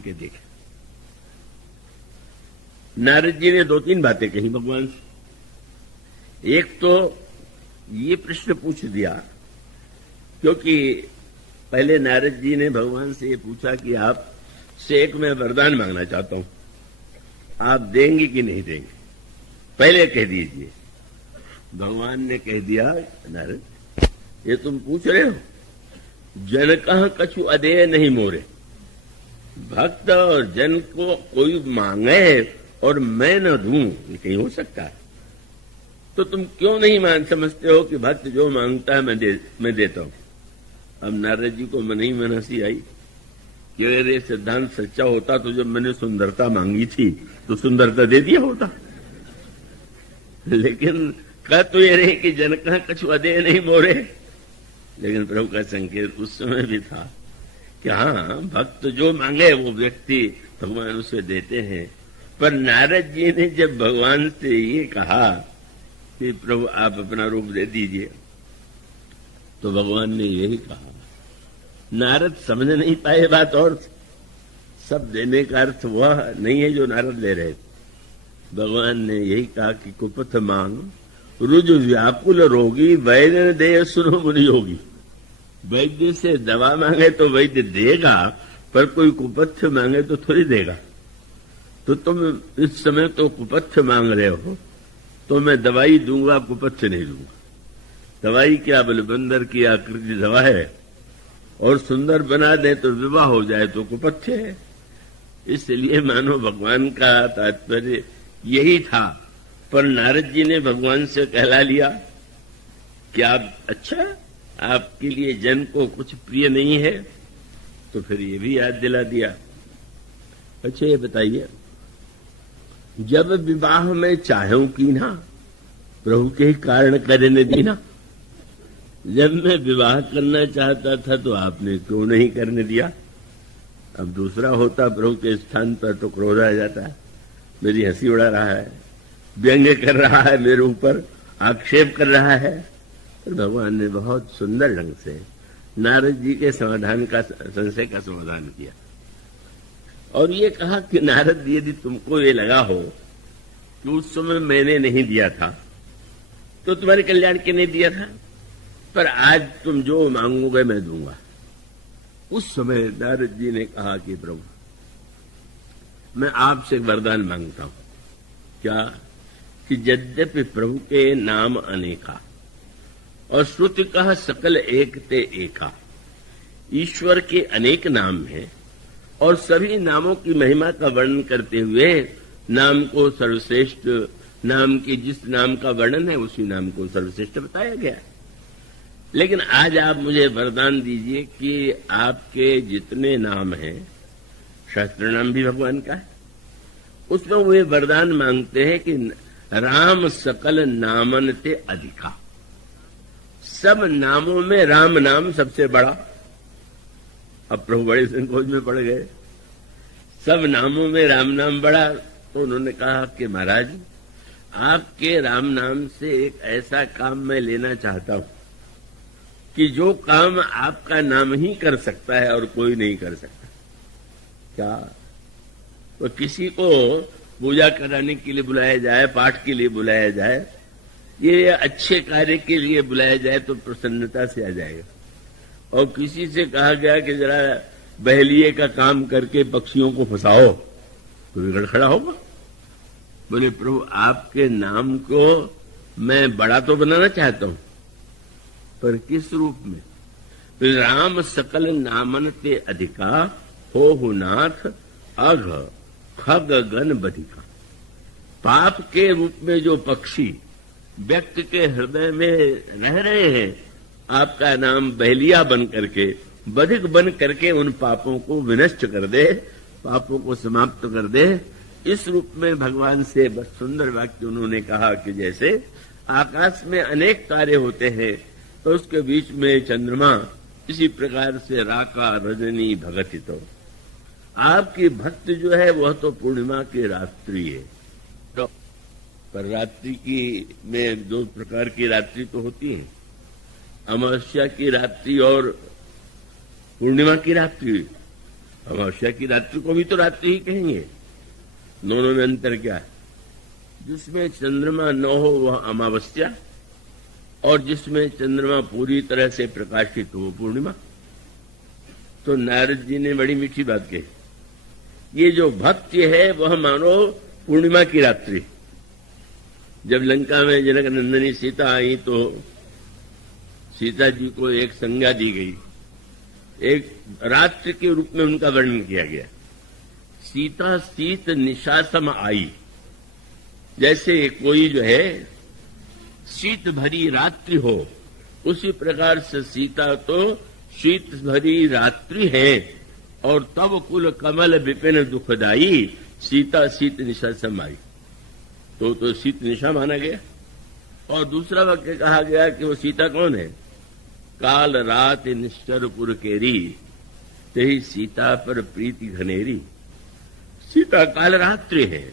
के देखे। नारद जी ने दो तीन बातें कही भगवान से। एक तो ये प्रश्न पूछ दिया, क्योंकि पहले नारद जी ने भगवान से ये पूछा कि आप से एक मैं वरदान मांगना चाहता हूं, आप देंगे कि नहीं देंगे, पहले कह दीजिए। भगवान ने कह दिया, नारद ये तुम पूछ रहे हो, जन कह कछु अदेय नहीं मोरे। भक्त और जन को कोई मांगे और मैं न दूं, ये कहीं हो सकता है? तो तुम क्यों नहीं समझते हो कि भक्त जो मांगता है मैं देता हूं। अब नारद जी को मन ही मन हंसी आई कि अगर ये सिद्धांत सच्चा होता तो जब मैंने सुंदरता मांगी थी तो सुंदरता दे दिया होता। लेकिन कह तो ये रहे कि जन कह कछु अदेय नहीं मोरे। लेकिन प्रभु का संकेत उस समय भी था कि हाँ, भक्त जो मांगे वो व्यक्ति भगवान उसे देते हैं। पर नारद जी ने जब भगवान से ये कहा कि प्रभु आप अपना रूप दे दीजिए, तो भगवान ने यही कहा। नारद समझ नहीं पाए बात, और सब देने का अर्थ वह नहीं है जो नारद ले रहे थे। भगवान ने यही कहा कि कुपथ मांग रुज व्याकुल रोगी, वैद्य दे सुनो मुनि योगी। वैद्य से दवा मांगे तो वैद्य देगा, पर कोई कुपथ्य मांगे तो थोड़ी देगा। तो तुम इस समय तो कुपथ्य मांग रहे हो, तो मैं दवाई दूंगा, कुपथ्य नहीं दूंगा। दवाई क्या, बलबंदर की आकृति दवा है, और सुंदर बना दे तो विवाह हो जाए तो कुपथ्य है। इसलिए मानो भगवान का तात्पर्य यही था। पर नारद जी ने भगवान से कहला लिया कि आप अच्छा, आपके लिए जन को कुछ प्रिय नहीं है, तो फिर ये भी याद दिला दिया। अच्छा ये बताइए, जब विवाह में चाहूं की ना, प्रभु के ही कारण करने दीना। जब मैं विवाह करना चाहता था तो आपने क्यों नहीं करने दिया? अब दूसरा होता प्रभु के स्थान पर तो क्रोध आ जाता है, मेरी हंसी उड़ा रहा है, व्यंग्य कर रहा है, मेरे ऊपर आक्षेप कर रहा है। पर भगवान ने बहुत सुंदर ढंग से नारद जी के समाधान का, संशय का समाधान किया, और ये कहा कि नारद यदि तुमको ये लगा हो कि उस समय मैंने नहीं दिया था तो तुम्हारे कल्याण के नहीं दिया था, पर आज तुम जो मांगोगे मैं दूंगा। उस समय नारद जी ने कहा कि प्रभु मैं आपसे वरदान मांगता हूं। क्या? कि यद्यपि प्रभु के नाम अनेका और श्रुति कह सकल एक ते एका। ईश्वर के अनेक नाम हैं और सभी नामों की महिमा का वर्णन करते हुए नाम को सर्वश्रेष्ठ, नाम की जिस नाम का वर्णन है उसी नाम को सर्वश्रेष्ठ बताया गया। लेकिन आज आप मुझे वरदान दीजिए कि आपके जितने नाम हैं, शास्त्र नाम भी भगवान का है, उसमें वे वरदान मांगते हैं कि राम सकल नामन ते अधिका। सब नामों में राम नाम सबसे बड़ा। अब प्रभु बड़े संकोच में पड़ गए, सब नामों में राम नाम बड़ा। तो उन्होंने कहा कि महाराज आपके राम नाम से एक ऐसा काम मैं लेना चाहता हूं कि जो काम आपका नाम ही कर सकता है और कोई नहीं कर सकता। क्या? तो किसी को पूजा कराने के लिए बुलाया जाए, पाठ के लिए बुलाया जाए, ये अच्छे कार्य के लिए बुलाया जाए तो प्रसन्नता से आ जाएगा। और किसी से कहा गया कि जरा बहलिए का काम करके पक्षियों को फंसाओ, तो बिगड़ खड़ा होगा। बोले प्रभु आपके नाम को मैं बड़ा तो बनाना चाहता हूं, पर किस रूप में? राम सकल नामन ते अधिका, हो नाथ अघ खग गन बधिका। पाप के रूप में जो पक्षी व्यक्ति के हृदय में रह रहे हैं, आपका नाम बहलिया बन करके, बधिक बन करके उन पापों को विनष्ट कर दे, पापों को समाप्त कर दे। इस रूप में भगवान से बस सुंदर वाक्य उन्होंने कहा कि जैसे आकाश में अनेक तारे होते हैं तो उसके बीच में चंद्रमा, इसी प्रकार से राका रजनी भगति। तो आपकी भक्ति जो है वह तो पूर्णिमा की रात्रि है। तो पर रात्रि की में दो प्रकार की रात्रि तो होती है, अमावस्या की रात्रि और पूर्णिमा की रात्रि। अमावस्या की रात्रि को भी तो रात्रि ही कहेंगे, दोनों में अंतर क्या है? जिसमें चंद्रमा न हो वह अमावस्या, और जिसमें चंद्रमा पूरी तरह से प्रकाशित हो पूर्णिमा। तो नारद जी ने बड़ी मीठी बात कही, ये जो भक्ति है वह मानो पूर्णिमा की रात्रि। जब लंका में जनक नंदनी सीता आई तो सीता जी को एक संज्ञा दी गई, एक रात्रि के रूप में उनका वर्णन किया गया। सीता शीत निशासम आई, जैसे कोई जो है शीत भरी रात्रि हो, उसी प्रकार से सीता तो शीत भरी रात्रि है। और तब कुल कमल विपिन दुखदाई, सीता शीत निशा समाई, तो शीत निशा माना गया। और दूसरा वाक्य कहा गया कि वो सीता कौन है? काल रात निश्चरपुर केरी, तेही सीता पर प्रीति घनेरी। सीता काल रात्रि है,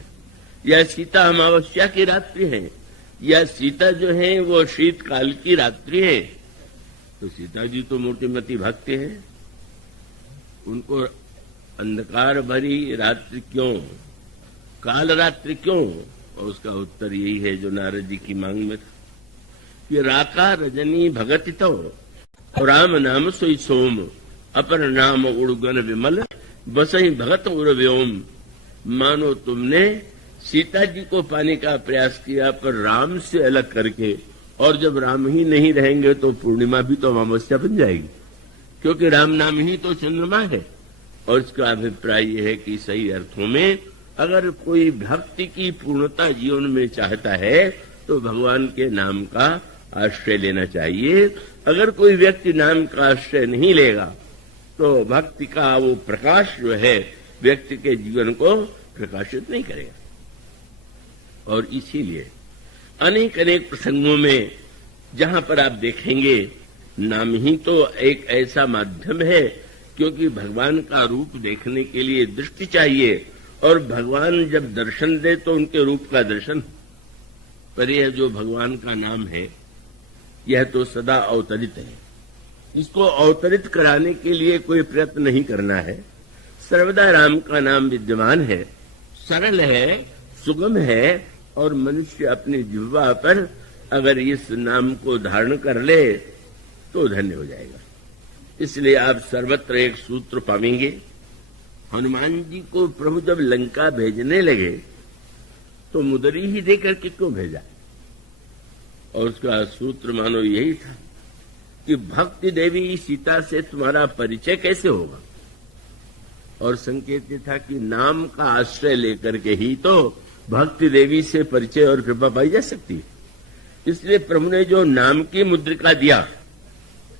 या सीता अमावस्या की रात्रि है, या सीता जो है वो शीतकाल की रात्रि है। तो सीता जी तो मूर्तिमती भक्त है, उनको अंधकार भरी रात्रि क्यों, काल रात्रि क्यों? और उसका उत्तर यही है जो नारद जी की मांग में था कि राका रजनी भगति तो राम नाम सोई सोम, अपर नाम उड़गन विमल, बसई भगत उड़ व्योम। मानो तुमने सीता जी को पाने का प्रयास किया पर राम से अलग करके, और जब राम ही नहीं रहेंगे तो पूर्णिमा भी तो अमावस्या बन जाएगी, क्योंकि राम नाम ही तो चंद्रमा है। और इसका अभिप्राय यह है कि सही अर्थों में अगर कोई भक्ति की पूर्णता जीवन में चाहता है तो भगवान के नाम का आश्रय लेना चाहिए। अगर कोई व्यक्ति नाम का आश्रय नहीं लेगा तो भक्ति का वो प्रकाश जो है व्यक्ति के जीवन को प्रकाशित नहीं करेगा। और इसीलिए अनेक अनेक प्रसंगों में जहां पर आप देखेंगे नाम ही तो एक ऐसा माध्यम है, क्योंकि भगवान का रूप देखने के लिए दृष्टि चाहिए, और भगवान जब दर्शन दे तो उनके रूप का दर्शन। पर यह जो भगवान का नाम है यह तो सदा अवतरित है, इसको अवतरित कराने के लिए कोई प्रयत्न नहीं करना है। सर्वदा राम का नाम विद्यमान है, सरल है, सुगम है, और मनुष्य अपनी जिह्वा पर अगर इस नाम को धारण कर ले तो धन्य हो जाएगा। इसलिए आप सर्वत्र एक सूत्र पाएंगे। हनुमान जी को प्रभु जब लंका भेजने लगे तो मुदरी ही देकर के क्यों भेजा? और उसका सूत्र मानो यही था कि भक्ति देवी सीता से तुम्हारा परिचय कैसे होगा। और संकेत ये था कि नाम का आश्रय लेकर के ही तो भक्ति देवी से परिचय और कृपा पाई जा सकती है। इसलिए प्रभु ने जो नाम की मुद्रिका दिया,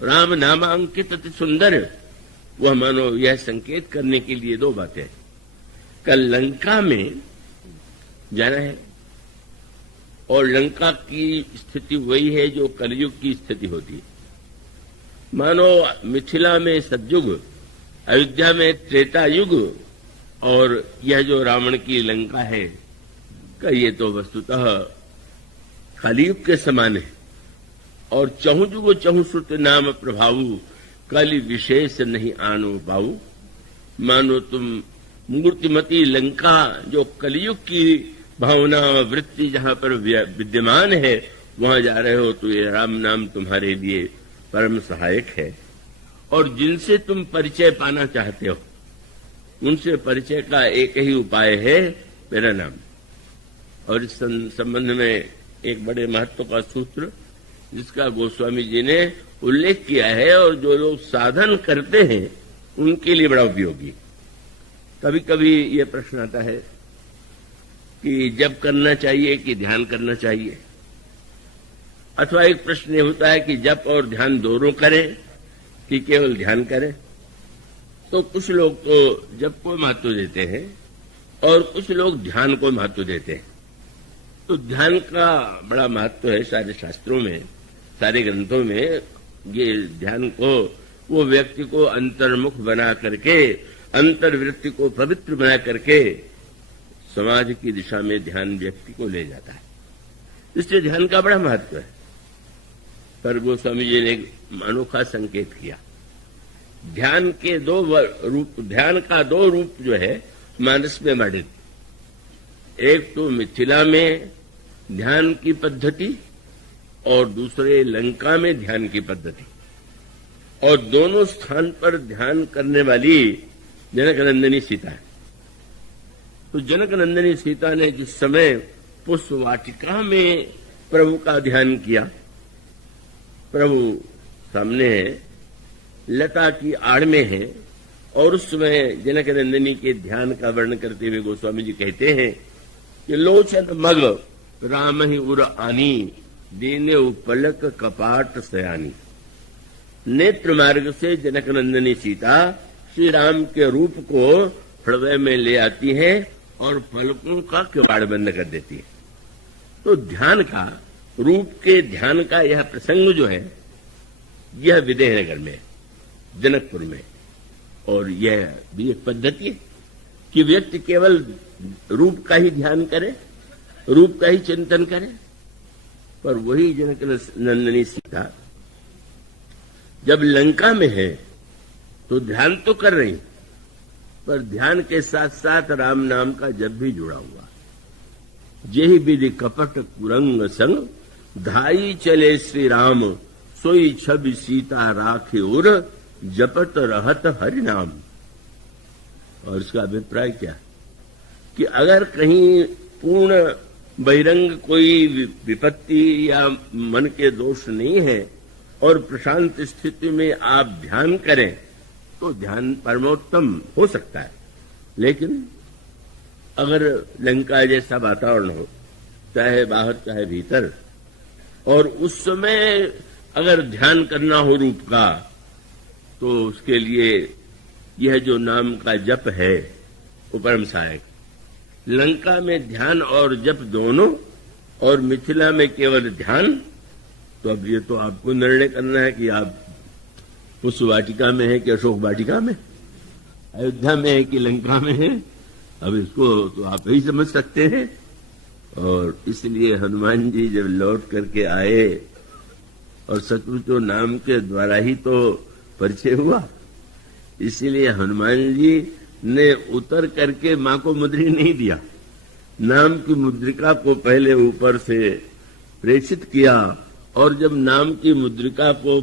राम नामांकित अति सुंदर, वह मानो यह संकेत करने के लिए दो बातें। कल लंका में जाना है, और लंका की स्थिति वही है जो कलयुग की स्थिति होती है। मानो मिथिला में सतयुग, अयोध्या में त्रेता युग, और यह जो रावण की लंका है का ये तो वस्तुतः कलयुग के समान है। और चहु जुग चहु श्रुत नाम प्रभावु, कलि विशेष नहीं आनो पाऊ। मानो तुम मूर्तिमती लंका जो कलयुग की भावना वृत्ति जहां पर विद्यमान है वहां जा रहे हो, तो ये राम नाम तुम्हारे लिए परम सहायक है। और जिनसे तुम परिचय पाना चाहते हो उनसे परिचय का एक ही उपाय है, मेरा नाम। और इस संबंध में एक बड़े महत्व का सूत्र जिसका गोस्वामी जी ने उल्लेख किया है, और जो लोग साधन करते हैं उनके लिए बड़ा उपयोगी। कभी कभी ये प्रश्न आता है कि जप करना चाहिए कि ध्यान करना चाहिए, अथवा एक प्रश्न ये होता है कि जप और ध्यान दोनों करें कि केवल ध्यान करें। तो कुछ लोग तो जप को महत्व देते हैं और कुछ लोग ध्यान को महत्व देते हैं। तो ध्यान का बड़ा महत्व है सारे शास्त्रों में, सारे ग्रंथों में। ये ध्यान को वो व्यक्ति को अंतर्मुख बना करके, अंतर्वृत्ति को पवित्र बना करके समाज की दिशा में ध्यान व्यक्ति को ले जाता है। इसलिए ध्यान का बड़ा महत्व है। पर गोस्वामी जी ने एक अनोखा संकेत किया ध्यान के दो रूप, ध्यान का दो रूप जो है मानस में वर्णित। एक तो मिथिला में ध्यान की पद्धति और दूसरे लंका में ध्यान की पद्धति, और दोनों स्थान पर ध्यान करने वाली जनकनंदिनी सीता है। तो जनकनंदिनी सीता ने जिस समय पुष्प वाटिका में प्रभु का ध्यान किया, प्रभु सामने लता की आड़ में है, और उस समय जनकनंदिनी के ध्यान का वर्णन करते हुए गोस्वामी जी कहते हैं कि लोचन मग राम ही उर आनी, दीने उपलक कपाट सयानी। नेत्र मार्ग से जनकनंदिनी सीता श्री राम के रूप को हृदय में ले आती है और पलकों का किवाड़ बंद कर देती है। तो ध्यान का, रूप के ध्यान का यह प्रसंग जो है, यह विदेहनगर में, जनकपुर में, और यह भी एक पद्धति है कि व्यक्ति केवल रूप का ही ध्यान करे, रूप का ही चिंतन करे। पर वही जनकनंदिनी सीता जब लंका में है तो ध्यान तो कर रही, पर ध्यान के साथ साथ राम नाम का जप भी जुड़ा हुआ। जेहि विधि कपट कुरंग संग, धाई चले श्री राम, सोई छवि सीता राखे उर, जपत रहत हरि नाम। और इसका अभिप्राय क्या कि अगर कहीं पूर्ण बहिरंग कोई विपत्ति या मन के दोष नहीं है और प्रशांत स्थिति में आप ध्यान करें तो ध्यान परमोत्तम हो सकता है। लेकिन अगर लंका जैसा वातावरण हो, चाहे बाहर चाहे भीतर, और उस समय अगर ध्यान करना हो रूप का, तो उसके लिए यह जो नाम का जप है वो परम सहायक। लंका में ध्यान और जप दोनों, और मिथिला में केवल ध्यान। तो अब ये तो आपको निर्णय करना है कि आप पुष्प वाटिका में है कि अशोक वाटिका में, अयोध्या में है कि लंका में है। अब इसको तो आप ही समझ सकते हैं। और इसलिए हनुमान जी जब लौट करके आए, और सचमुचो नाम के द्वारा ही तो परिचय हुआ, इसीलिए हनुमान जी ने उतर करके मां को मुद्री नहीं दिया, नाम की मुद्रिका को पहले ऊपर से प्रेषित किया, और जब नाम की मुद्रिका को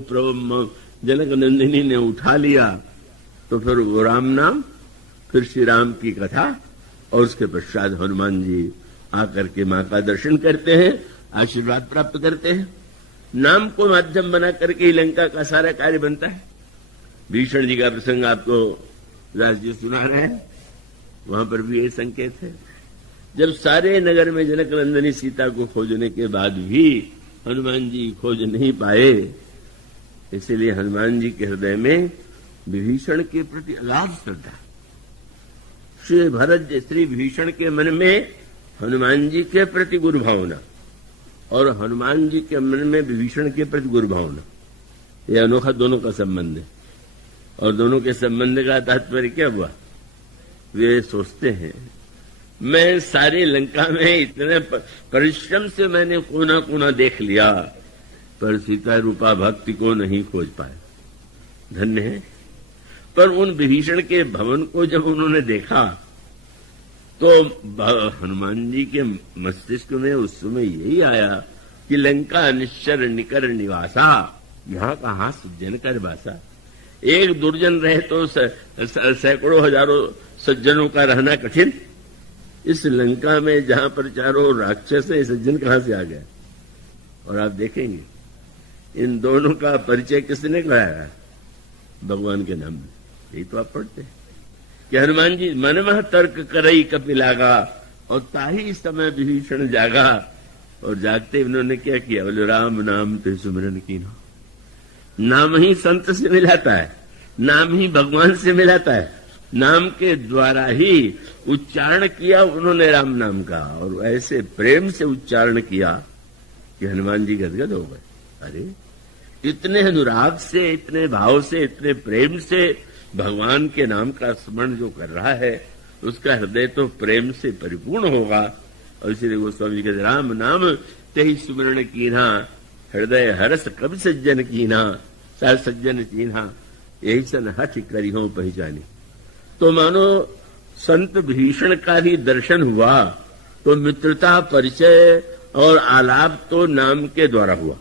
जनकनंदिनी ने उठा लिया तो फिर वो राम नाम, फिर श्री राम की कथा, और उसके पश्चात हनुमान जी आकर के मां का दर्शन करते हैं, आशीर्वाद प्राप्त करते हैं। नाम को माध्यम बना करके ही लंका का सारा कार्य बनता है। भीषण जी का प्रसंग आपको व्यास जी सुना रहे हैं, वहां पर भी ये संकेत है। जब सारे नगर में जनकनंदिनी सीता को खोजने के बाद भी हनुमान जी खोज नहीं पाए, इसलिए हनुमान जी के हृदय में विभीषण के प्रति अगाध श्रद्धा। श्री भरत श्री विभीषण के मन में हनुमान जी के प्रति गुरु भावना, और हनुमान जी के मन में विभीषण के प्रति गुरु भावना, यह अनोखा दोनों का संबंध है। और दोनों के संबंध का तात्पर्य क्या हुआ? वे सोचते हैं मैं सारे लंका में इतने परिश्रम से मैंने कोना कोना देख लिया, पर सीता रूपा भक्ति को नहीं खोज पाए। धन्य है। पर उन विभीषण के भवन को जब उन्होंने देखा तो हनुमान जी के मस्तिष्क में उस समय यही आया कि लंका निश्चर निकर निवासा, यहाँ कहाँ सज्जन कर बासा। एक दुर्जन रहे तो सैकड़ों हजारों सज्जनों का रहना कठिन। इस लंका में जहां पर चारों राक्षस है, सज्जन कहां से आ गया? और आप देखेंगे इन दोनों का परिचय किसने कराया? भगवान के नाम में। यही तो आप पढ़ते हैं कि हनुमान जी मनमह तर्क करई कपिलागा, और ताही समय विभीषण जागा। और जागते उन्होंने क्या किया? बोले राम नाम ते सुमिरन कीन्हा। नाम ही संत से मिलाता है, नाम ही भगवान से मिलाता है। नाम के द्वारा ही उच्चारण किया उन्होंने राम नाम का, और ऐसे प्रेम से उच्चारण किया कि हनुमान जी गदगद हो गए। अरे इतने अनुराग से, इतने भाव से, इतने प्रेम से भगवान के नाम का स्मरण जो कर रहा है, उसका हृदय तो प्रेम से परिपूर्ण होगा। और इसीलिए गोस्वामी जी कहते राम नाम तेहि सुमिरन कीन्हा, हृदय हरस कवि सज्जन कीन्हा, सह सज्जन कीन्हा। यही सन हठ करिहो पहचानी। तो मानो संत भीषण का भी दर्शन हुआ तो मित्रता, परिचय और आलाप तो नाम के द्वारा हुआ,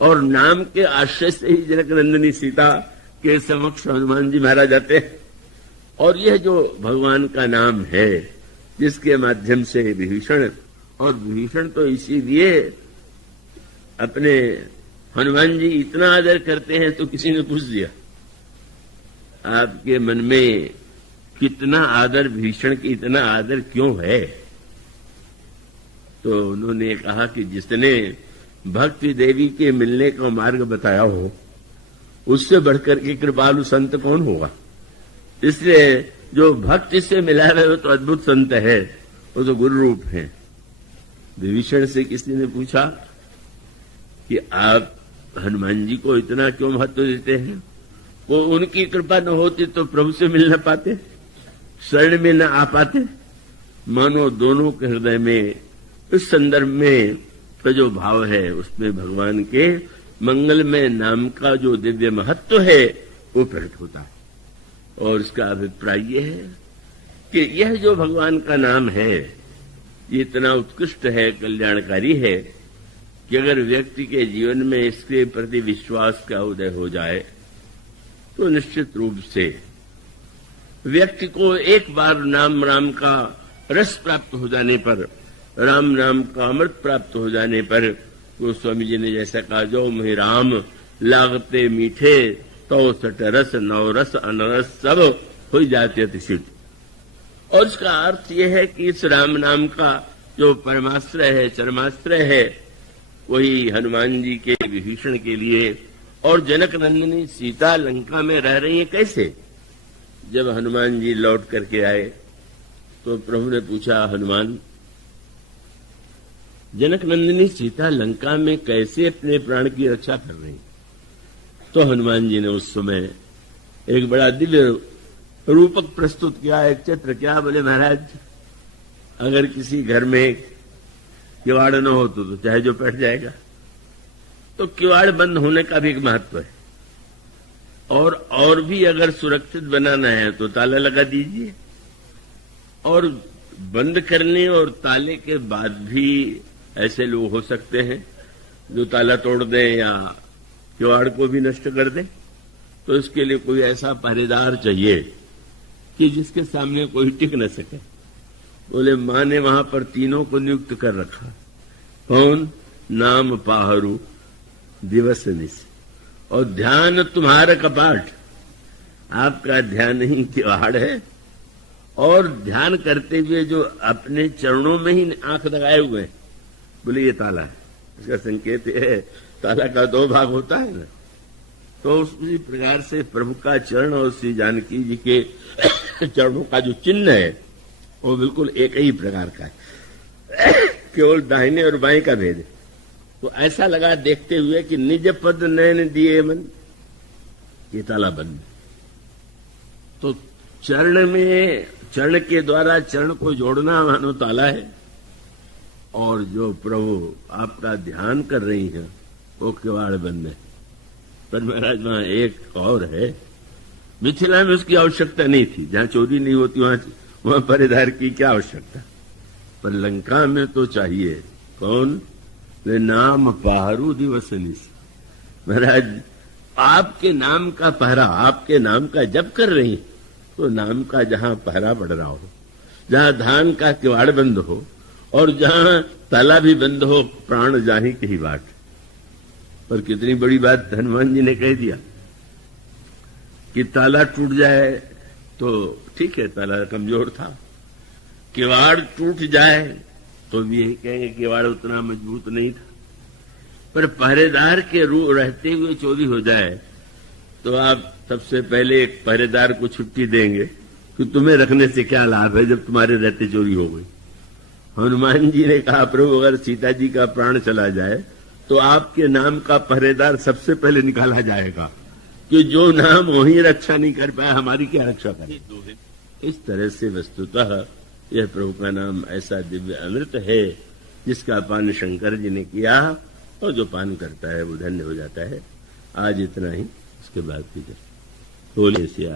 और नाम के आश्रय से ही जनक नंदिनी सीता के समक्ष हनुमान जी महाराज आते हैं। और यह जो भगवान का नाम है जिसके माध्यम से विभीषण, और विभीषण तो इसीलिए अपने हनुमान जी इतना आदर करते हैं, तो किसी ने पूछ दिया आपके मन में कितना आदर, भीषण की इतना आदर क्यों है? तो उन्होंने कहा कि जिसने भक्ति देवी के मिलने का मार्ग बताया हो उससे बढ़कर के कृपालु संत कौन होगा। इसलिए जो भक्ति से मिला है वो तो अद्भुत संत है, वो तो गुरु रूप है। विभीषण से किसी ने पूछा कि आप हनुमान जी को इतना क्यों महत्व देते हैं? वो उनकी कृपा न होती तो प्रभु से मिल न पाते, शरण में न आ पाते। मानो दोनों के हृदय में इस संदर्भ में तो जो भाव है उसमें भगवान के मंगलमय नाम का जो दिव्य महत्व है वो प्रकट होता है। और इसका अभिप्राय ये है कि यह जो भगवान का नाम है ये इतना उत्कृष्ट है, कल्याणकारी है कि अगर व्यक्ति के जीवन में इसके प्रति विश्वास का उदय हो जाए तो निश्चित रूप से व्यक्ति को एक बार नाम राम का रस प्राप्त हो जाने पर, राम नाम का अमृत प्राप्त हो जाने पर, गोस्वामी जी ने जैसा कहा, जो मुहि राम लागते मीठे तो सट रस नवरस अनरस सब हो जाते अतिशित। और इसका अर्थ यह है कि इस राम नाम का जो परमाश्रय है, चरमाश्रय है, वही हनुमान जी के विभीषण के लिए। और जनक नंदिनी सीता लंका में रह रही है कैसे? जब हनुमान जी लौट करके आए तो प्रभु ने पूछा, हनुमान, जनक नंदिनी सीता लंका में कैसे अपने प्राण की रक्षा कर रही? तो हनुमान जी ने उस समय एक बड़ा दिव्य रूपक प्रस्तुत किया, एक चित्र। क्या बोले, महाराज अगर किसी घर में किवाड़ न हो तो चाहे जो बैठ जाएगा, तो किवाड़ बंद होने का भी एक महत्व है। और भी अगर सुरक्षित बनाना है तो ताला लगा दीजिए। और बंद करने और ताले के बाद भी ऐसे लोग हो सकते हैं जो ताला तोड़ दें या किवाड़ को भी नष्ट कर दें। तो इसके लिए कोई ऐसा पहरेदार चाहिए कि जिसके सामने कोई टिक न सके। बोले, मां ने वहां पर तीनों को नियुक्त कर रखा। कौन? नाम पाहरू दिवस निश, और ध्यान तुम्हारा कपाट। आपका ध्यान ही किवाड़ है। और ध्यान करते हुए जो अपने चरणों में ही आंख लगाए हुए हैं, बोले ये ताला है। इसका संकेत है ताला का दो भाग होता है ना। तो उसी प्रकार से प्रभु का चरण और श्री जानकी जी के चरणों का जो चिन्ह है वो बिल्कुल एक ही प्रकार का है, केवल दाहिने और बाएं का भेद है। तो ऐसा लगा देखते हुए कि निज पद नयन दिए मन, ये ताला बंद। तो चरण के द्वारा चरण को जोड़ना मानो ताला है। और जो प्रभु आपका ध्यान कर रही है वो किवाड़ बंद है। पर महाराज वहां एक और है, मिथिला में उसकी आवश्यकता नहीं थी, जहां चोरी नहीं होती वहां पहरेदार की क्या आवश्यकता। पर लंका में तो चाहिए। कौन? नाम पहरू दिवस निश। महाराज आपके नाम का पहरा, आपके नाम का जप कर रही तो नाम का जहां पहरा पड़ रहा हो, जहां धान का किवाड़ बंद हो और जहां ताला भी बंद हो, प्राण जाही की ही बात। पर कितनी बड़ी बात हनुमान जी ने कह दिया कि ताला टूट जाए तो ठीक है, ताला कमजोर था। किवाड़ टूट जाए तो भी यही कहेंगे किवाड़ उतना मजबूत नहीं था। पर पहरेदार के रहते हुए चोरी हो जाए तो आप सबसे पहले एक पहरेदार को छुट्टी देंगे कि तुम्हें रखने से क्या लाभ है जब तुम्हारे रहते चोरी हो गई। हनुमान जी ने कहा, प्रभु अगर सीता जी का प्राण चला जाए तो आपके नाम का पहरेदार सबसे पहले निकाला जाएगा, कि जो नाम वही रक्षा नहीं कर पाया, हमारी क्या रक्षा करे। इस तरह से वस्तुतः यह प्रभु का नाम ऐसा दिव्य अमृत है जिसका पान शंकर जी ने किया, और जो पान करता है वो धन्य हो जाता है। आज इतना ही, उसके बाद की बोले सिया